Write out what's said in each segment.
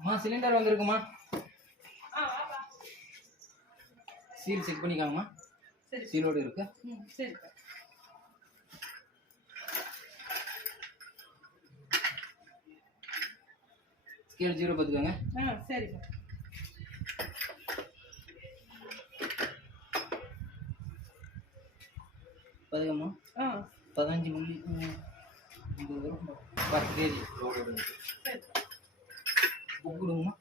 அம்மா சிலிண்டர் வந்திருக்குமா? Seal check பண்ணிக்காங்கம்மா. சரி, சீலோடு இருக்கு. சரி. ஸ்கேல் 0 பார்த்துக்கோங்க. சரிப்பா. பாத்துக்கம்மா. 15 மில்லி இது வரும். 10 கேஜி லோடு. சரி. புக் கொடுங்கம்மா.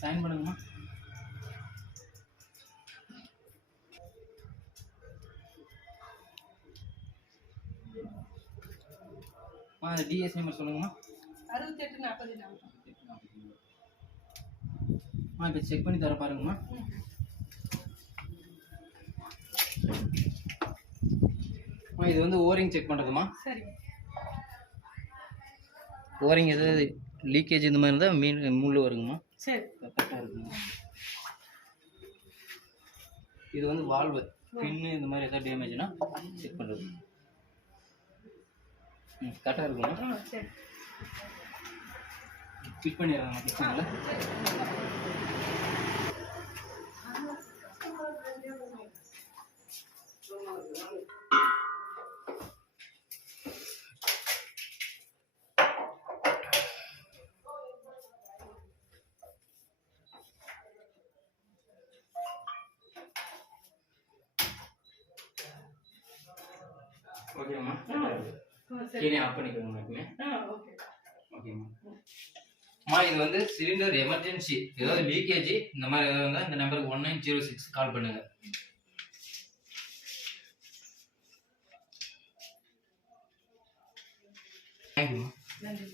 சைன் பண்ணுங்கம்மா. அந்த டிஎஸ் நம்பர் சொல்லுங்கம்மா. 6844. இப்போ செக் பண்ணி தர பாருங்கம்மா. இது வந்து ஓரிங் செக் பண்ணுறதுமா. சரி. ஓரிங் எதாவது லீக்கேஜ் இந்த மாதிரி இருந்தால் முள் வருங்கம்மா. சரி, கரெக்டாக இருக்குங்க. இது வந்து வால்வு பின்னு இந்த மாதிரி எதாவது டேமேஜ்னா செக் பண்ணுறது. கரெக்டாக இருக்குங்க. சரி. ஃபிட் பண்ணிடுறாங்க கிச்சனில். ஓகேம்மா. கீழே ஆஃப் பண்ணிக்கோங்க எப்பவுமே. ஓகேம்மா. இது வந்து சிலிண்டர் எமர்ஜென்சி ஏதாவது லீக்கேஜ் இந்த மாதிரி ஏதாவது இருந்தால் இந்த நம்பருக்கு 1906 கால் பண்ணுங்க. தேங்க்யூ. நன்றி.